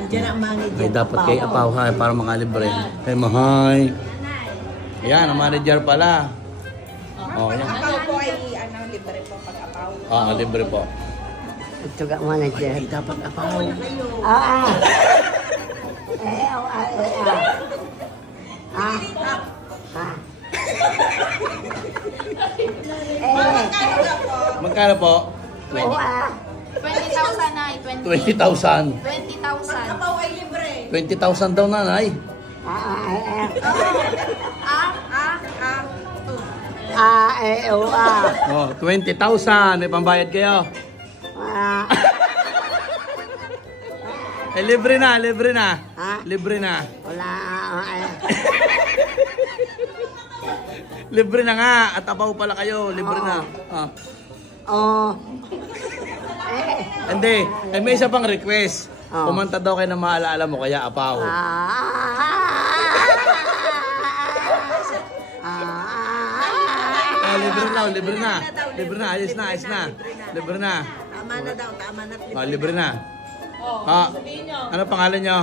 Nandiyan ang manager. Ay, dapat kay Apaw ha, para makalibre. Kay Mahay. Ayan, ang manager pala. Oh, yan. Apaw po ay libre po pag Apaw. Ah, libre po. Ito ka manager. Ay, dapat Apaw. Magkano po? 20,000 na, 20,000. 20,000. Apaw ay libre. 20,000 daw nanay. Oh, 20,000. May pambayad kayo. Eh, libre na, libre na. Libre na. Libre na nga. At Apaw pala kayo. Libre na. Hindi. Eh, may isa pang request. Kumanta daw kayo na maalaala mo, kaya Apaw. Libre na, libre na. Libre na, ayos na, ayos na. Libre na. Tama na daw, tama na. Libre na. Ano pangalan nyo?